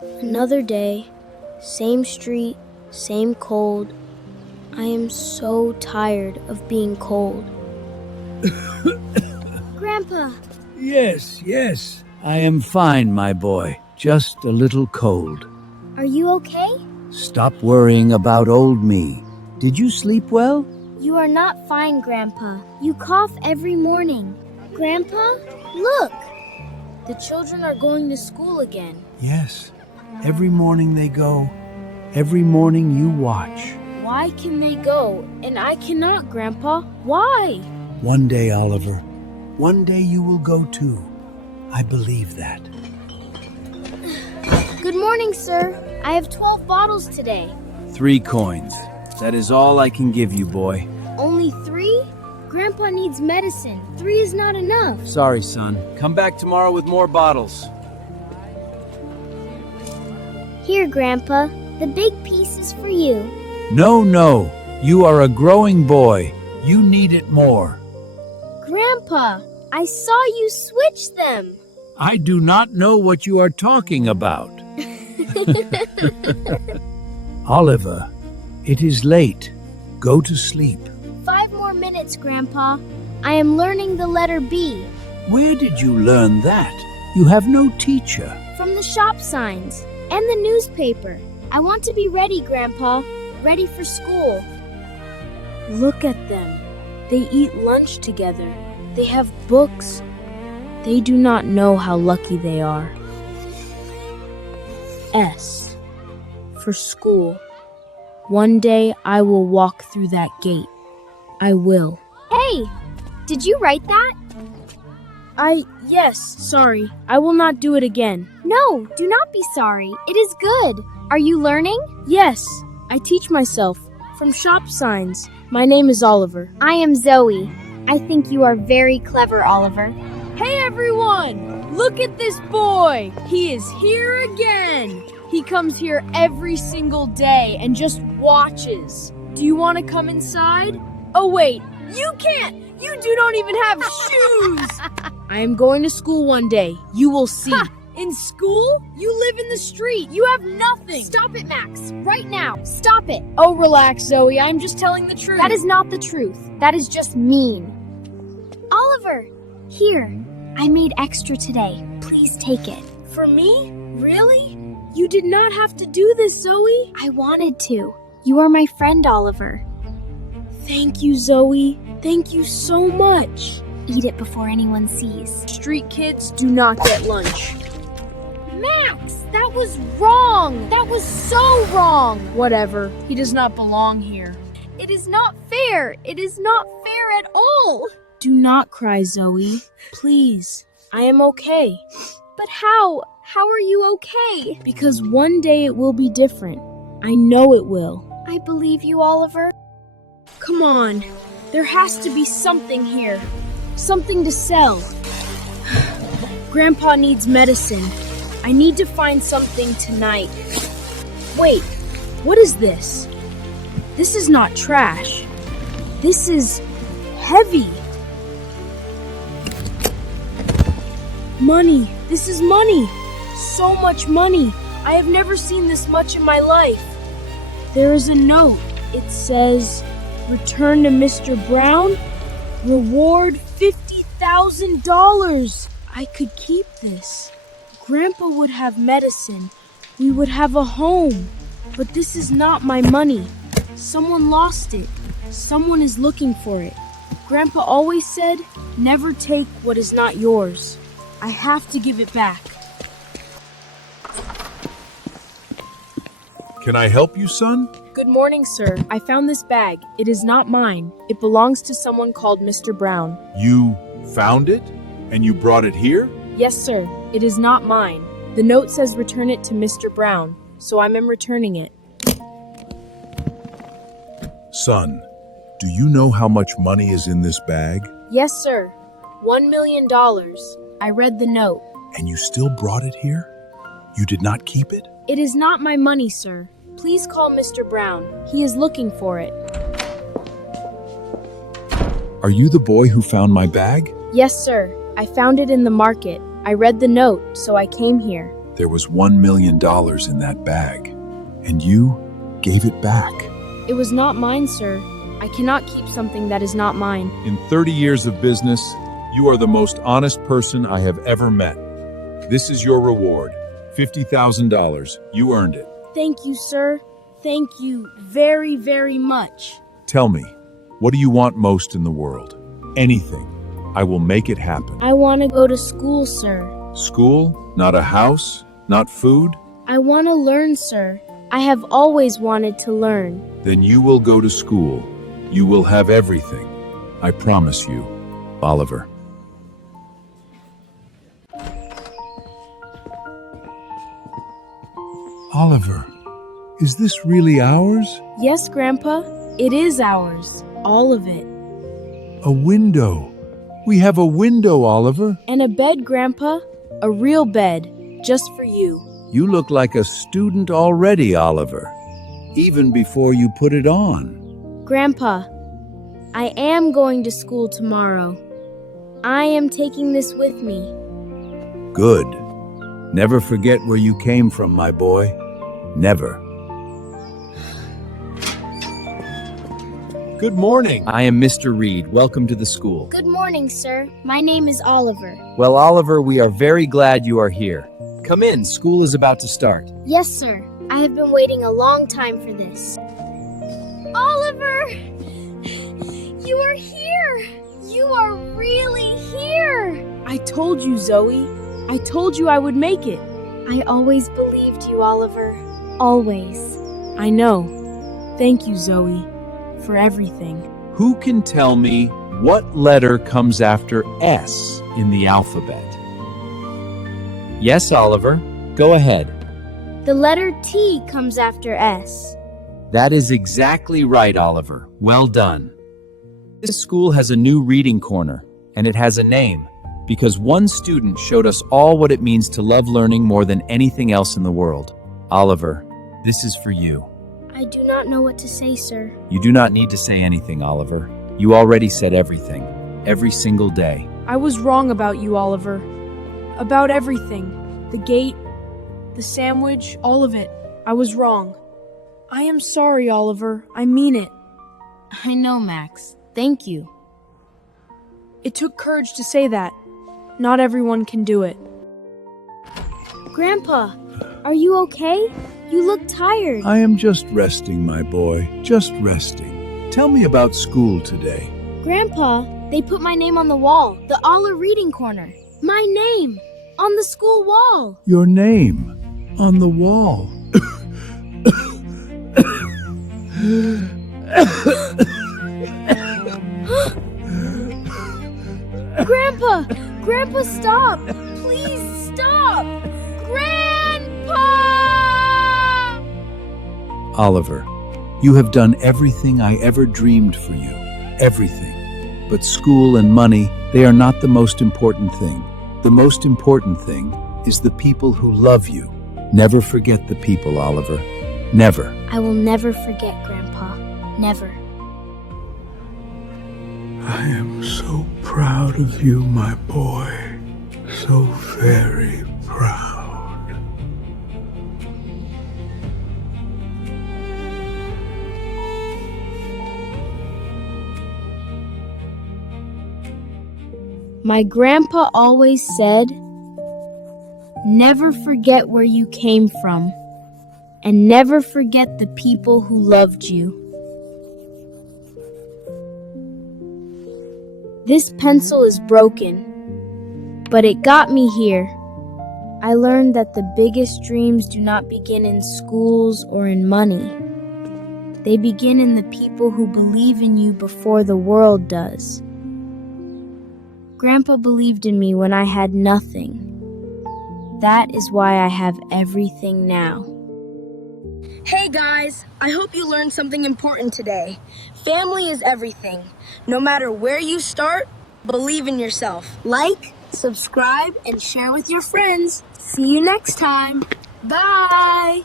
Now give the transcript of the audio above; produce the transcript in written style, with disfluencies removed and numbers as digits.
Another day, same street, same cold. I am so tired of being cold. Grandpa! Yes. I am fine, my boy. Just a little cold. Are you okay? Stop worrying about old me. Did you sleep well? You are not fine, Grandpa. You cough every morning. Grandpa, look! The children are going to school again. Yes. Every morning they go. Every morning you watch. Why can they go and I cannot, Grandpa? Why? One day, Oliver. One day you will go too. I believe that. Good morning, sir. I have 12 bottles today. 3 coins. That is all I can give you, boy. Only 3? Grandpa needs medicine. 3 is not enough. Sorry, son. Come back tomorrow with more bottles. Here, Grandpa. The big piece is for you. No. You are a growing boy. You need it more. Grandpa, I saw you switch them. I do not know what you are talking about. Oliver, it is late. Go to sleep. 5 more minutes, Grandpa. I am learning the letter B. Where did you learn that? You have no teacher. From the shop signs and the newspaper. I want to be ready, Grandpa. Ready for school. Look at them. They eat lunch together. They have books. They do not know how lucky they are. S. For school. One day I will walk through that gate. I will. Hey! Did you write that? Yes, sorry. I will not do it again. No, do not be sorry. It is good. Are you learning? Yes, I teach myself. From shop signs. My name is Oliver. I am Zoe. I think you are very clever, Oliver. Hey everyone! Look at this boy! He is here again! He comes here every single day and just watches. Do you want to come inside? Oh wait, you can't! You don't even have shoes! I am going to school one day. You will see. In school? You live in the street. You have nothing. Stop it, Max. Right now. Stop it. Oh, relax, Zoe. I'm just telling the truth. That is not the truth. That is just mean. Oliver, here. I made extra today. Please take it. For me? Really? You did not have to do this, Zoe. I wanted to. You are my friend, Oliver. Thank you, Zoe. Thank you so much. Eat it before anyone sees. Street kids do not get lunch. Max, that was wrong. That was so wrong. Whatever. He does not belong here. It is not fair. It is not fair at all. Do not cry, Zoe. Please. I am okay. But how? How are you okay? Because one day it will be different. I know it will. I believe you, Oliver. Come on. There has to be something here. Something to sell. Grandpa needs medicine. I need to find something tonight. Wait, what is this? This is not trash. This is heavy. Money. This is money. So much money. I have never seen this much in my life. There is a note. It says, "Return to Mr. Brown. Reward $50,000. I could keep this. Grandpa would have medicine. We would have a home. But this is not my money. Someone lost it. Someone is looking for it. Grandpa always said, never take what is not yours. I have to give it back." Can I help you, son? Good morning, sir. I found this bag. It is not mine. It belongs to someone called Mr. Brown. You found it? And you brought it here? Yes, sir. It is not mine. The note says return it to Mr. Brown, so I'm returning it. Son, do you know how much money is in this bag? Yes, sir. $1 million. I read the note. And you still brought it here? You did not keep it? It is not my money, sir. Please call Mr. Brown. He is looking for it. Are you the boy who found my bag? Yes, sir. I found it in the market. I read the note, so I came here. There was $1 million in that bag, and you gave it back. It was not mine, sir. I cannot keep something that is not mine. In 30 years of business, you are the most honest person I have ever met. This is your reward, $50,000. You earned it. Thank you, sir. Thank you very, very much. Tell me, what do you want most in the world? Anything. I will make it happen. I want to go to school, sir. School? Not a house? Not food? I want to learn, sir. I have always wanted to learn. Then you will go to school. You will have everything. I promise you. Oliver. Oliver, is this really ours? Yes, Grandpa, it is ours. All of it. A window. We have a window, Oliver. And a bed, Grandpa. A real bed, just for you. You look like a student already, Oliver, even before you put it on. Grandpa, I am going to school tomorrow. I am taking this with me. Good. Never forget where you came from, my boy. Never. Good morning. I am Mr. Reed. Welcome to the school. Good morning, sir. My name is Oliver. Well, Oliver, we are very glad you are here. Come in. School is about to start. Yes, sir. I have been waiting a long time for this. Oliver! You are here! You are really here! I told you, Zoe. I told you I would make it. I always believed you, Oliver. Always. I know. Thank you, Zoe, for everything. Who can tell me what letter comes after S in the alphabet? Yes, Oliver. Go ahead. The letter T comes after S. That is exactly right, Oliver. Well done. This school has a new reading corner, and it has a name, because one student showed us all what it means to love learning more than anything else in the world. Oliver, this is for you. I do not know what to say, sir. You do not need to say anything, Oliver. You already said everything, every single day. I was wrong about you, Oliver. About everything. The gate, the sandwich, all of it. I was wrong. I am sorry, Oliver. I mean it. I know, Max. Thank you. It took courage to say that. Not everyone can do it. Grandpa, are you okay? You look tired. I am just resting, my boy. Just resting. Tell me about school today. Grandpa, they put my name on the wall, the Alla reading corner. My name, on the school wall. Your name on the wall. Grandpa! Grandpa, stop! Please stop! Grandpa! Oliver, you have done everything I ever dreamed for you. Everything. But school and money, they are not the most important thing. The most important thing is the people who love you. Never forget the people, Oliver. Never. I will never forget, Grandpa. Never. I am so proud of you, my boy. So very proud. My grandpa always said, never forget where you came from, and never forget the people who loved you. This pencil is broken, but it got me here. I learned that the biggest dreams do not begin in schools or in money. They begin in the people who believe in you before the world does. Grandpa believed in me when I had nothing. That is why I have everything now. Hey guys, I hope you learned something important today. Family is everything. No matter where you start, believe in yourself. Like, subscribe, and share with your friends. See you next time. Bye!